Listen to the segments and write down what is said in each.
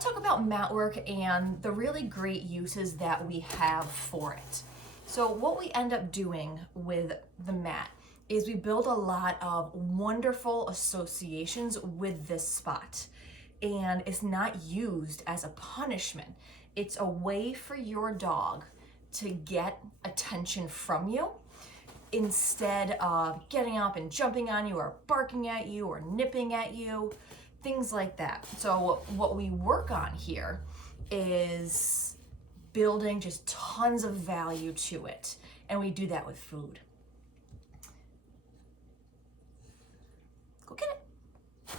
want to talk about mat work and the really great uses that we have for it. So what we end up doing with the mat is we build a lot of wonderful associations with this spot. And it's not used as a punishment. It's a way for your dog to get attention from you instead of getting up and jumping on you or barking at you or nipping at you, things like that. So what we work on here is building just tons of value to it. And we do that with food. Go get it.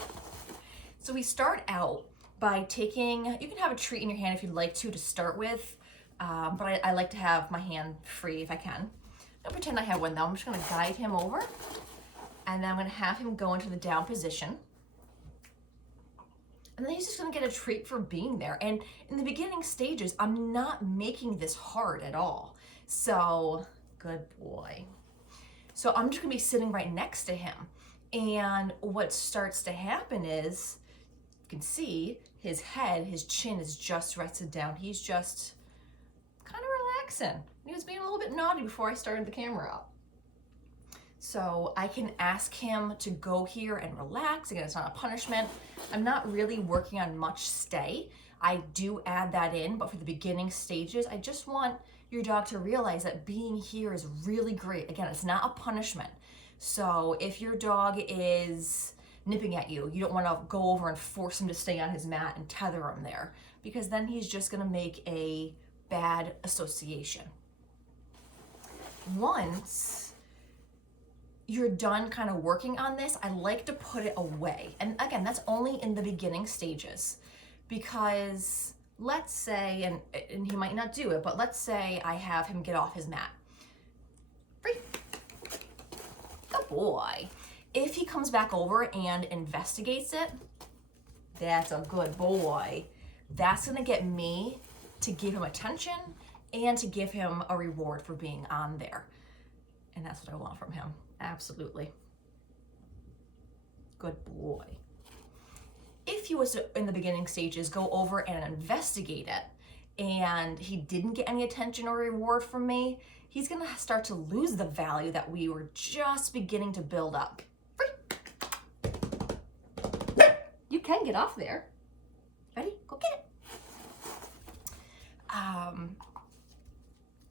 So we start out by taking, you can have a treat in your hand if you'd like to start with, but I like to have my hand free if I can. Don't pretend I have one though. I'm just gonna guide him over, and then I'm gonna have him go into the down position. And then he's just gonna get a treat for being there. And in the beginning stages, I'm not making this hard at all. So, good boy. So I'm just gonna be sitting right next to him. And what starts to happen is, you can see his head, his chin is just rested down. He's just kind of relaxing. He was being a little bit naughty before I started the camera up. So I can ask him to go here and relax. Again, it's not a punishment. I'm not really working on much stay. I do add that in, but for the beginning stages, I just want your dog to realize that being here is really great. Again, it's not a punishment. So if your dog is nipping at you, you don't want to go over and force him to stay on his mat and tether him there, because then he's just going to make a bad association. Once you're done kind of working on this, I like to put it away. And again, that's only in the beginning stages, because let's say, and he might not do it, but let's say I have him get off his mat. Free. Good boy. If he comes back over and investigates it, that's a good boy. That's gonna get me to give him attention and to give him a reward for being on there. And that's what I want from him. Absolutely. Good boy. If he was to, in the beginning stages, go over and investigate it, and he didn't get any attention or reward from me, he's gonna start to lose the value that we were just beginning to build up. You can get off there. Ready? Go get it.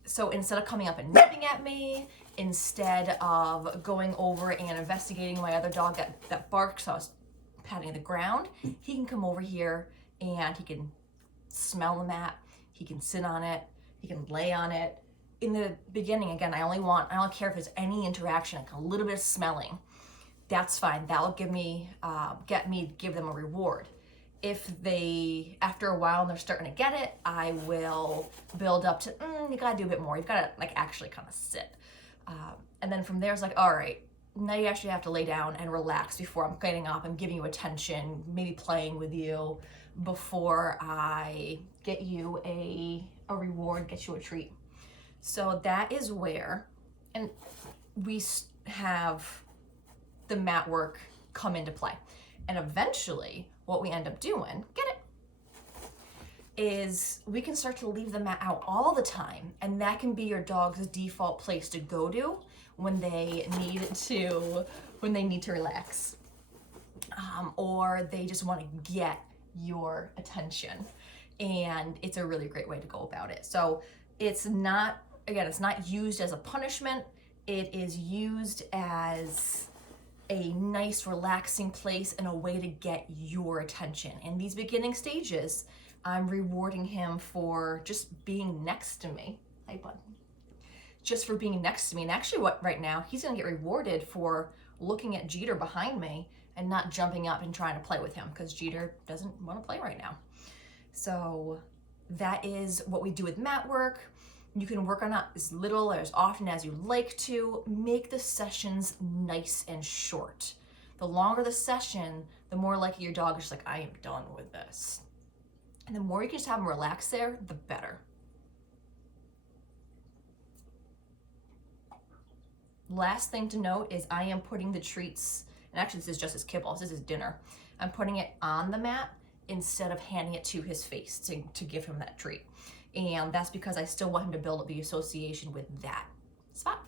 So instead of coming up and nipping at me, instead of going over and investigating my other dog that barks, so I was patting the ground, he can come over here and he can smell the mat, he can sit on it, he can lay on it. In the beginning, again, I don't care if there's any interaction, like a little bit of smelling. That's fine. That'll give them a reward. If they, after a while, and they're starting to get it, I will build up to, you gotta do a bit more. You've gotta like actually kind of sit. And then from there, it's like, all right, now you actually have to lay down and relax before I'm getting up and giving you attention, maybe playing with you before I get you a reward, get you a treat. So that is where, and we have the mat work come into play. And eventually, what we end up doing, get it, is we can start to leave the mat out all the time, and that can be your dog's default place to go to when they need to relax, or they just want to get your attention. And it's a really great way to go about it. So it's not used as a punishment. It is used as a nice relaxing place and a way to get your attention. In these beginning stages, I'm rewarding him for just being next to me. Hi, bud. Just for being next to me. And actually right now, he's gonna get rewarded for looking at Jeter behind me and not jumping up and trying to play with him, because Jeter doesn't wanna play right now. So that is what we do with mat work. You can work on it as little or as often as you like to. Make the sessions nice and short. The longer the session, the more likely your dog is just like, I am done with this. And the more you can just have them relax there, the better. Last thing to note is I am putting the treats, and actually this is just his kibble, this is his dinner. I'm putting it on the mat instead of handing it to his face to give him that treat. And that's because I still want him to build up the association with that spot.